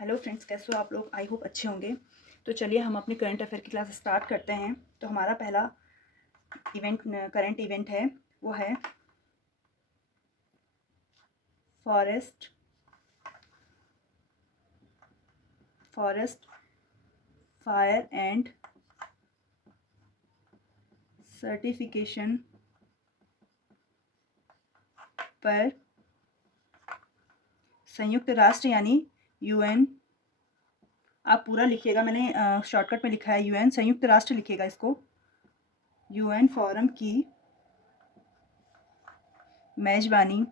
Hello friends, कैसे हो आप लोग? आई होप अच्छे होंगे। तो चलिए हम अपनी करंट अफेयर की क्लास स्टार्ट करते हैं। तो हमारा पहला करंट इवेंट है, वो है फॉरेस्ट फायर एंड सर्टिफिकेशन पर संयुक्त राष्ट्र यानी यूएन, आप पूरा लिखिएगा, मैंने शॉर्टकट में लिखा है यूएन, संयुक्त राष्ट्र लिखिएगा इसको। यूएन फोरम की मेजबानी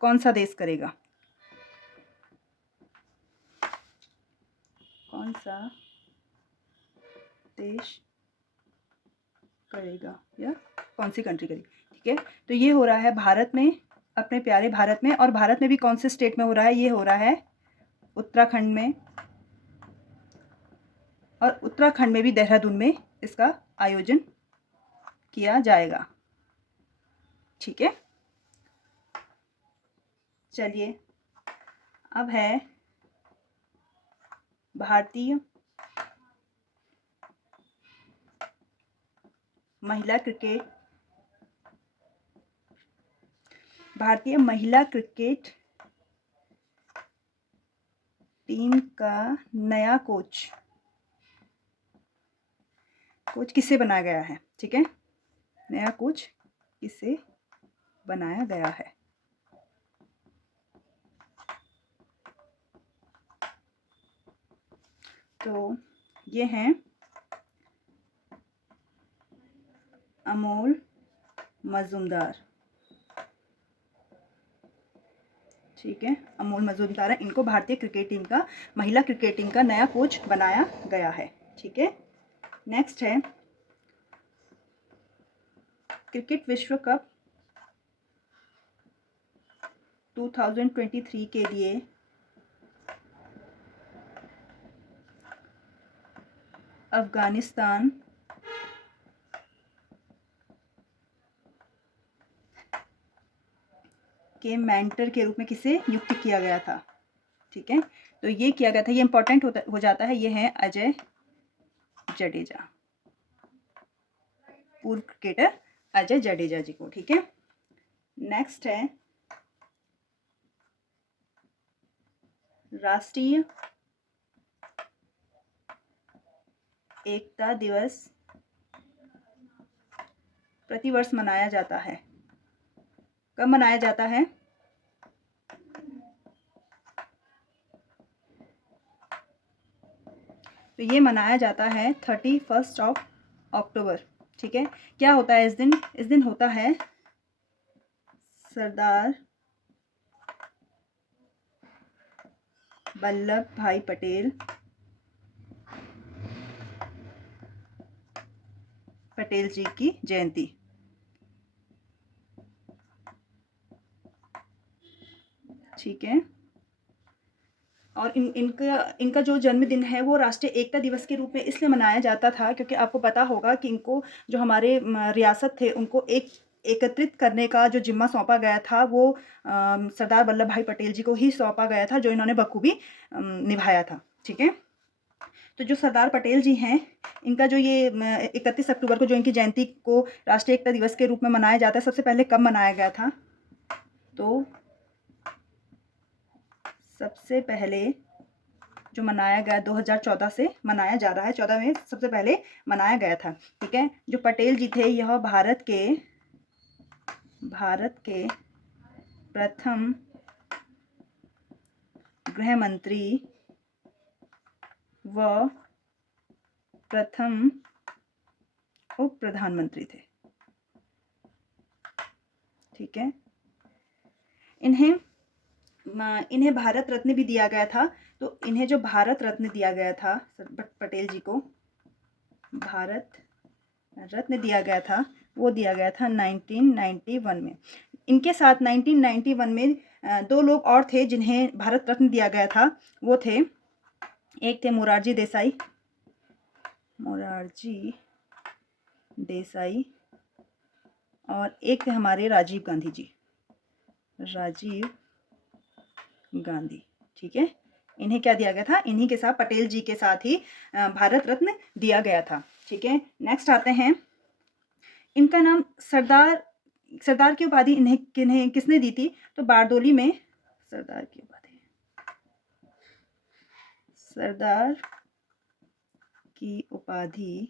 कौन सा देश करेगा? कौन सा देश करेगा या कौन सी कंट्री करेगी? ठीक है, तो ये हो रहा है भारत में, अपने प्यारे भारत में। और भारत में भी कौन से स्टेट में हो रहा है? ये हो रहा है उत्तराखंड में, और उत्तराखंड में भी देहरादून में इसका आयोजन किया जाएगा। ठीक है, चलिए अब है भारतीय महिला क्रिकेट टीम का नया कोच किससे बनाया गया है? ठीक है, नया कोच किससे बनाया गया है? तो ये हैं अमोल मजूमदार। ठीक है, अमोल मजूमदार है, इनको भारतीय क्रिकेट टीम का, महिला क्रिकेट टीम का नया कोच बनाया गया है। ठीक है, नेक्स्ट है क्रिकेट विश्व कप 2023 के लिए अफगानिस्तान के मेंटर के रूप में किसे नियुक्त किया गया था? ठीक है, तो ये किया गया था, ये इंपॉर्टेंट हो जाता है, ये है अजय जडेजा, पूर्व क्रिकेटर अजय जडेजा जी को। ठीक है, नेक्स्ट है राष्ट्रीय एकता दिवस प्रतिवर्ष मनाया जाता है। कब मनाया जाता है? तो ये मनाया जाता है 31 अक्टूबर। ठीक है, क्या होता है इस दिन? इस दिन होता है सरदार वल्लभ भाई पटेल जी की जयंती। ठीक है, और इनका जो जन्मदिन है वो राष्ट्रीय एकता दिवस के रूप में इसलिए मनाया जाता था क्योंकि आपको पता होगा कि इनको, जो हमारे रियासत थे, उनको एकत्रित करने का जो जिम्मा सौंपा गया था वो सरदार वल्लभ भाई पटेल जी को ही सौंपा गया था, जो इन्होंने बखूबी निभाया था। ठीक है, तो जो सरदार पटेल जी हैं, इनका जो ये 31 अक्टूबर को जो इनकी जयंती को राष्ट्रीय एकता दिवस के रूप में मनाया जाता है, सबसे पहले कब मनाया गया था? तो सबसे पहले जो मनाया गया 2014 से मनाया जा रहा है, 14 में सबसे पहले मनाया गया था। ठीक है, जो पटेल जी थे, यह भारत के प्रथम गृह मंत्री व प्रथम उप प्रधानमंत्री थे। ठीक है, इन्हें भारत रत्न भी दिया गया था। तो इन्हें जो भारत रत्न दिया गया था, पटेल जी को भारत रत्न दिया गया था, वो दिया गया था 1991 में। इनके साथ 1991 में दो लोग और थे जिन्हें भारत रत्न दिया गया था। वो थे, एक थे मोरारजी देसाई और एक थे हमारे राजीव गांधी जी। राजीव गांधी। ठीक है, इन्हें क्या दिया गया था, इन्हीं के साथ पटेल जी के साथ ही भारत रत्न दिया गया था। ठीक है, नेक्स्ट आते हैं, इनका नाम सरदार, सरदार की उपाधि इन्हें किन्हें किसने दी थी, तो बारदोली में सरदार की उपाधि, सरदार की उपाधि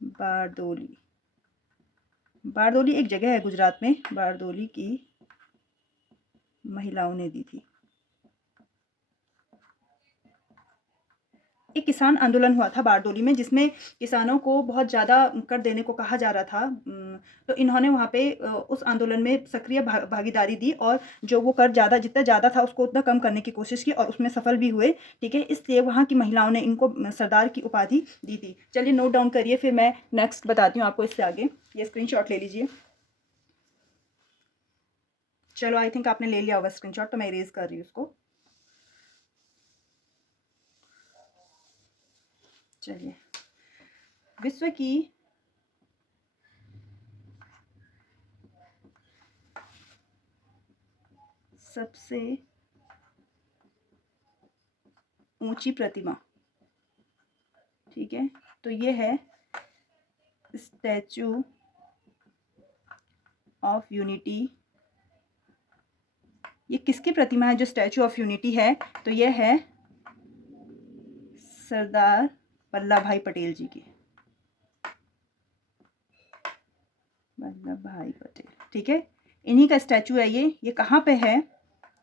बारदोली, बारदोली एक जगह है गुजरात में, बारदोली की महिलाओं ने दी थी। एक किसान आंदोलन हुआ था बारदोली में, जिसमें किसानों को बहुत ज़्यादा कर देने को कहा जा रहा था। तो इन्होंने वहाँ पे उस आंदोलन में सक्रिय भागीदारी दी, और जो वो कर ज़्यादा, जितना ज़्यादा था उसको उतना कम करने की कोशिश की, और उसमें सफल भी हुए। ठीक है, इसलिए वहाँ की महिलाओं ने इनको सरदार की उपाधि दी थी। चलिए नोट डाउन करिए, फिर मैं नेक्स्ट बताती हूँ आपको इससे आगे। ये स्क्रीनशॉट ले लीजिए। चलो, आई थिंक आपने ले लिया होगा स्क्रीनशॉट, तो मैं इरेज कर रही हूँ उसको। चलिए, विश्व की सबसे ऊंची प्रतिमा, ठीक है, तो ये है स्टैचू ऑफ यूनिटी। ये किसकी प्रतिमा है जो स्टैचू ऑफ यूनिटी है, तो ये है सरदार वल्लभ भाई पटेल जी की, वल्लभ भाई पटेल। ठीक है, इन्हीं का स्टैचू है ये कहाँ पे है,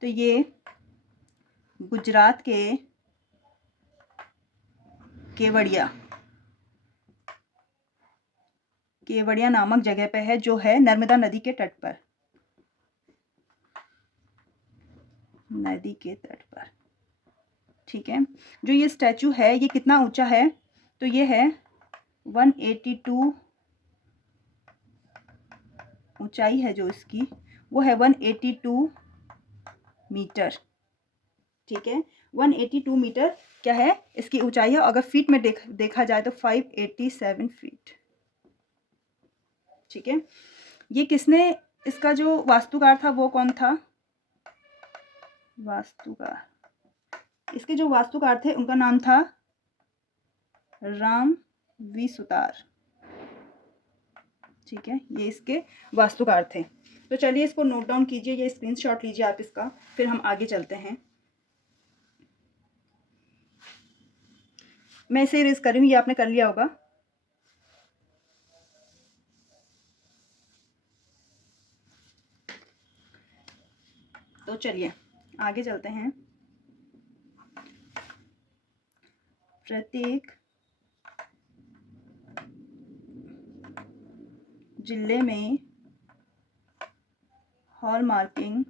तो ये गुजरात के केवड़िया, केवड़िया नामक जगह पे है, जो है नर्मदा नदी के तट पर, नदी के तट पर। ठीक है, जो ये स्टैचू है ये कितना ऊंचा है, तो ये है 182, ऊंचाई है जो इसकी वो है 182 मीटर। ठीक है, 182 मीटर क्या है इसकी ऊंचाई है। अगर फीट में देखा जाए तो 587 फीट। ठीक है, ये किसने, इसका जो वास्तुकार था वो कौन था, वास्तुकार, इसके जो वास्तुकार थे उनका नाम था राम वी सुतार। ठीक है, ये इसके वास्तुकार थे। तो चलिए इसको नोट डाउन कीजिए, ये स्क्रीनशॉट लीजिए आप इसका, फिर हम आगे चलते हैं। मैं इसे इरेज कर रही हूँ, ये आपने कर लिया होगा। तो चलिए आगे चलते हैं। प्रत्येक जिले में हॉलमार्किंग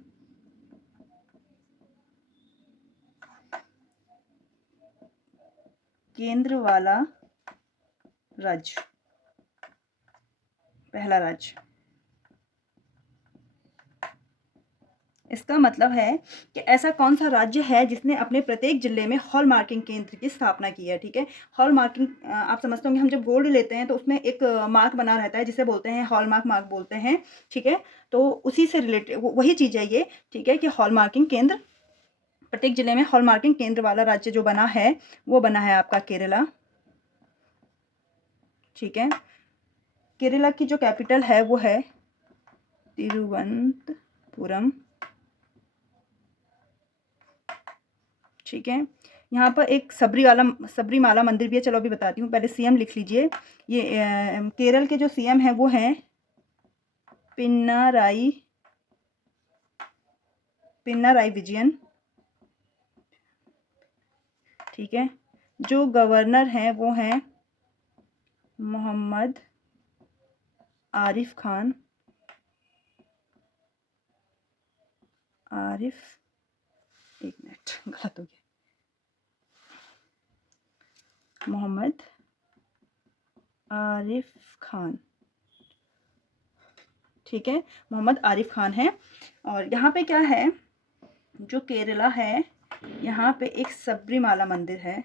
केंद्र वाला राज्य, पहला राज्य। इसका मतलब है कि ऐसा कौन सा राज्य है जिसने अपने प्रत्येक जिले में हॉल मार्किंग केंद्र की स्थापना की है। ठीक है, हॉल मार्किंग आप समझते होंगे, हम जब गोल्ड लेते हैं तो उसमें एक मार्क बना रहता है जिसे बोलते हैं हॉलमार्क मार्क बोलते हैं। ठीक है, तो उसी से रिलेटेड वही चीज़ है ये। ठीक है, कि हॉल मार्किंग केंद्र, प्रत्येक जिले में हॉल मार्किंग केंद्र वाला राज्य जो बना है वो बना है आपका केरला। ठीक है, केरला की जो कैपिटल है वो है तिरुवनंतपुरम। ठीक है, यहाँ पर एक सबरीमाला मंदिर भी है। चलो अभी बताती हूँ, पहले सीएम लिख लीजिए। ये केरल के जो सीएम है वो हैं पिनाराई विजयन। ठीक है, जो गवर्नर हैं वो हैं मोहम्मद आरिफ खान, एक मिनट गलत हो गया, मोहम्मद आरिफ खान। ठीक है, मोहम्मद आरिफ खान है। और यहाँ पे क्या है, जो केरला है यहाँ पे एक सबरीमाला मंदिर है,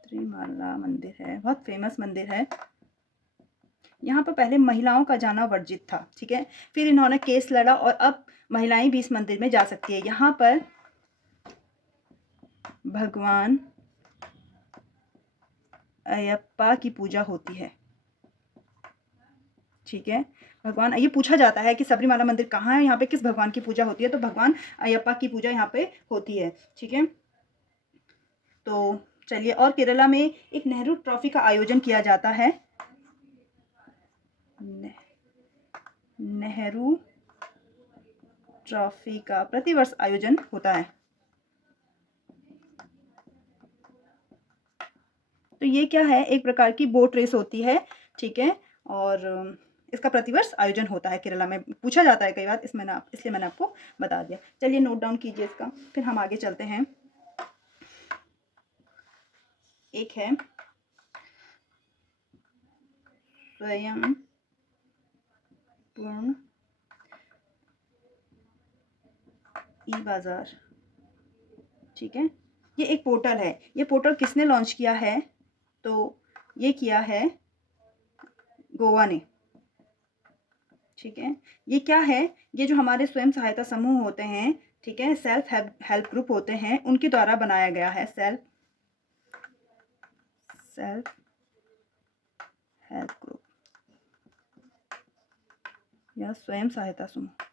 त्रिमाला मंदिर है, बहुत फेमस मंदिर है। यहाँ पर पहले महिलाओं का जाना वर्जित था, ठीक है। फिर इन्होंने केस लड़ा और अब महिलाएं भी इस मंदिर में जा सकती है। यहाँ पर भगवान अयप्पा की पूजा होती है, ठीक है। भगवान, ये पूछा जाता है कि सबरीमाला मंदिर कहाँ है, यहाँ पे किस भगवान की पूजा होती है, तो भगवान अयप्पा की पूजा यहाँ पे होती है, ठीक है। तो चलिए, और केरला में एक नेहरू ट्रॉफी का आयोजन किया जाता है। नेहरू ट्रॉफी का प्रतिवर्ष आयोजन होता है। तो ये क्या है, एक प्रकार की बोट रेस होती है, ठीक है। और इसका प्रतिवर्ष आयोजन होता है केरला में, पूछा जाता है कई बार, इसलिए मैंने आपको बता दिया। चलिए नोट डाउन कीजिए इसका, फिर हम आगे चलते हैं। एक है स्वयं पूर्ण ई बाजार, ठीक है। ये एक पोर्टल है। ये पोर्टल किसने लॉन्च किया है, तो ये किया है गोवा ने, ठीक है। ये क्या है, ये जो हमारे स्वयं सहायता समूह होते हैं, ठीक है, सेल्फ हेल्प ग्रुप होते हैं, उनके द्वारा बनाया गया है। सेल्फ हेल्प ग्रुप या स्वयं सहायता समूह।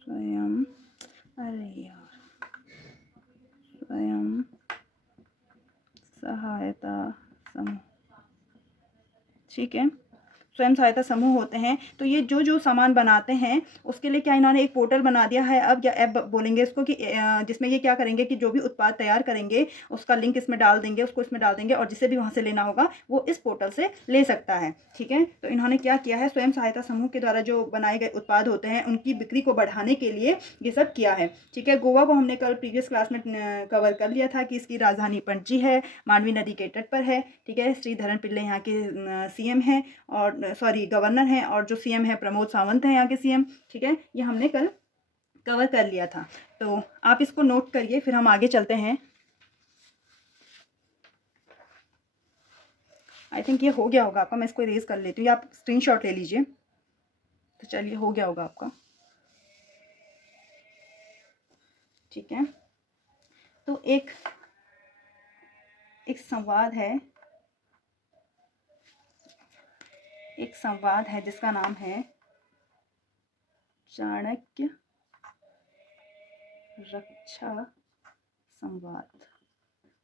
स्वयं, अरे यार, स्वयं सहायता समूह, ठीक है। स्वयं सहायता समूह होते हैं। तो ये जो जो सामान बनाते हैं उसके लिए क्या इन्होंने एक पोर्टल बना दिया है अब, या ऐप बोलेंगे इसको, कि जिसमें ये क्या करेंगे कि जो भी उत्पाद तैयार करेंगे उसका लिंक इसमें डाल देंगे, उसको इसमें डाल देंगे, और जिसे भी वहाँ से लेना होगा वो इस पोर्टल से ले सकता है, ठीक है। तो इन्होंने क्या किया है, स्वयं सहायता समूह के द्वारा जो बनाए गए उत्पाद होते हैं उनकी बिक्री को बढ़ाने के लिए ये सब किया है, ठीक है। गोवा को हमने कल प्रीवियस क्लास में कवर कर लिया था कि इसकी राजधानी पणजी है, मांडवी नदी के तट पर है, ठीक है। श्रीधरन पिल्ले यहाँ के सीएम हैं, और सॉरी गवर्नर हैं, और जो सीएम है प्रमोद सावंत हैं यहाँ के सीएम, ठीक है। ये हमने कल कवर कर लिया था, तो आप इसको नोट करिए, फिर हम आगे चलते हैं। आई थिंक ये हो गया होगा आपका, मैं इसको इरेज कर लेती हूँ, या आप स्क्रीनशॉट ले लीजिए। तो चलिए, हो गया होगा आपका, ठीक है। तो एक संवाद है, एक संवाद है जिसका नाम है चाणक्य रक्षा संवाद।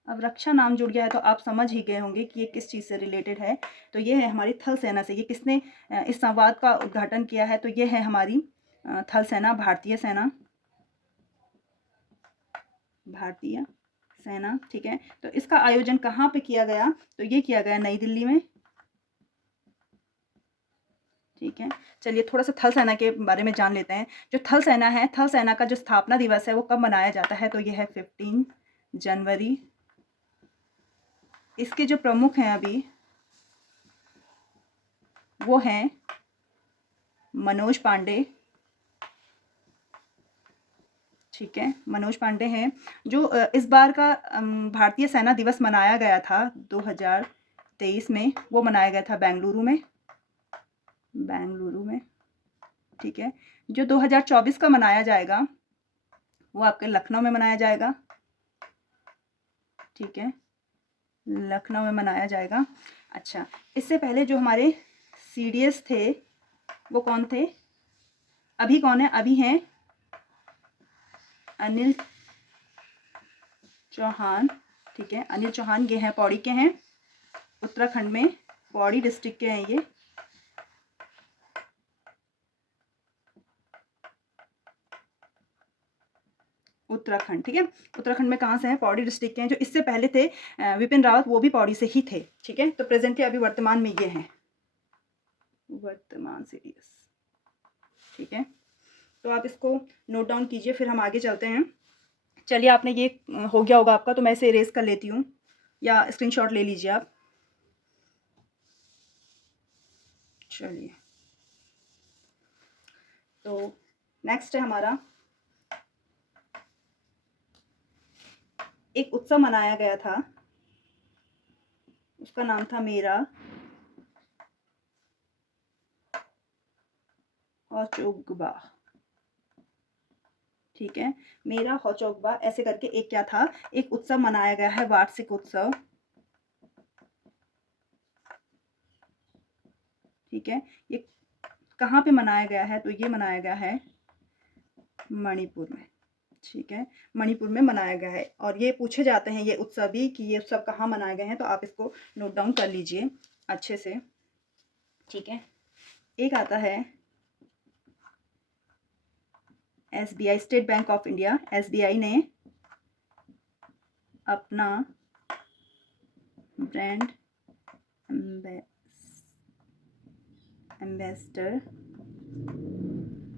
अब रक्षा नाम जुड़ गया है तो आप समझ ही गए होंगे कि ये किस चीज़ से रिलेटेड है। तो ये है हमारी थल सेना से। ये किसने इस संवाद का उद्घाटन किया है, तो ये है हमारी थल सेना, भारतीय सेना, भारतीय सेना, ठीक है। तो इसका आयोजन कहाँ पे किया गया, तो ये किया गया नई दिल्ली में, ठीक है। चलिए थोड़ा सा थल सेना के बारे में जान लेते हैं। जो थल सेना है, थल सेना का जो स्थापना दिवस है वो कब मनाया जाता है, तो यह है 15 जनवरी। इसके जो प्रमुख हैं अभी वो हैं मनोज पांडे, ठीक है, मनोज पांडे हैं। जो इस बार का भारतीय सेना दिवस मनाया गया था 2023 में, वो मनाया गया था बेंगलुरु में, ठीक है। जो 2024 का मनाया जाएगा वो आपके लखनऊ में मनाया जाएगा, ठीक है, लखनऊ में मनाया जाएगा। अच्छा, इससे पहले जो हमारे सीडीएस थे वो कौन थे, अभी कौन है, अभी हैं अनिल चौहान, ठीक है। अनिल चौहान ये हैं, पौड़ी के हैं, उत्तराखंड में, पौड़ी डिस्ट्रिक्ट के हैं ये, उत्तराखंड, ठीक है। उत्तराखंड में कहाँ से हैं, पौड़ी डिस्ट्रिक्ट के हैं। जो इससे पहले थे विपिन रावत, वो भी पौड़ी से ही थे, ठीक है। तो प्रेजेंटली अभी वर्तमान में ये हैं, वर्तमान सीडीएस, ठीक है। तो आप इसको नोट डाउन कीजिए, फिर हम आगे चलते हैं। चलिए, आपने ये हो गया होगा आपका, तो मैं इसे इरेज कर लेती हूँ, या स्क्रीनशॉट ले लीजिए आप। चलिए, तो नेक्स्ट है हमारा एक उत्सव मनाया गया था, उसका नाम था मेरा हौचोग्बा। ठीक है, मेरा हौचोग्बा ऐसे करके एक क्या था, एक उत्सव मनाया गया है, वार्षिक उत्सव। ठीक है, ये कहाँ पे मनाया गया है, तो ये मनाया गया है मणिपुर में। ठीक है, मणिपुर में मनाया गया है। और ये पूछे जाते हैं ये उत्सव भी कि ये उत्सव कहाँ मनाए गए हैं, तो आप इसको नोट डाउन कर लीजिए अच्छे से। ठीक है, एक आता है SBI, state bank of India. SBI ने अपना ब्रांड एम्बेसडर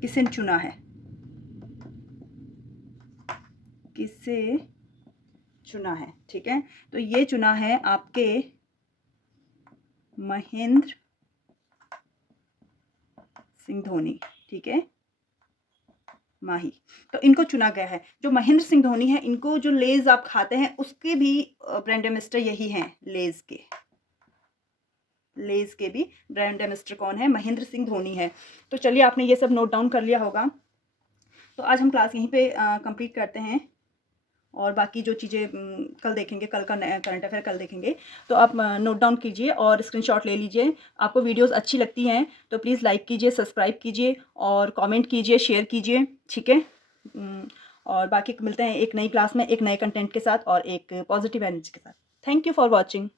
किसे चुना है, किसे चुना है? ठीक है, तो ये चुना है आपके महेंद्र सिंह धोनी। ठीक है, माही, तो इनको चुना गया है। जो महेंद्र सिंह धोनी है, इनको जो लेज आप खाते हैं उसके भी ब्रांड एम्बेसडर यही हैं। लेज के भी ब्रांड एम्बेसडर कौन है? महेंद्र सिंह धोनी है। तो चलिए, आपने ये सब नोट डाउन कर लिया होगा। तो आज हम क्लास यहीं पे कंप्लीट करते हैं, और बाकी जो चीज़ें कल देखेंगे, कल का करंट अफेयर कल देखेंगे। तो आप नोट डाउन कीजिए और स्क्रीनशॉट ले लीजिए। आपको वीडियोस अच्छी लगती हैं तो प्लीज़ लाइक कीजिए, सब्सक्राइब कीजिए और कमेंट कीजिए, शेयर कीजिए। ठीक है, और बाकी मिलते हैं एक नई क्लास में, एक नए कंटेंट के साथ और एक पॉजिटिव एनर्जी के साथ। Thank you for watching.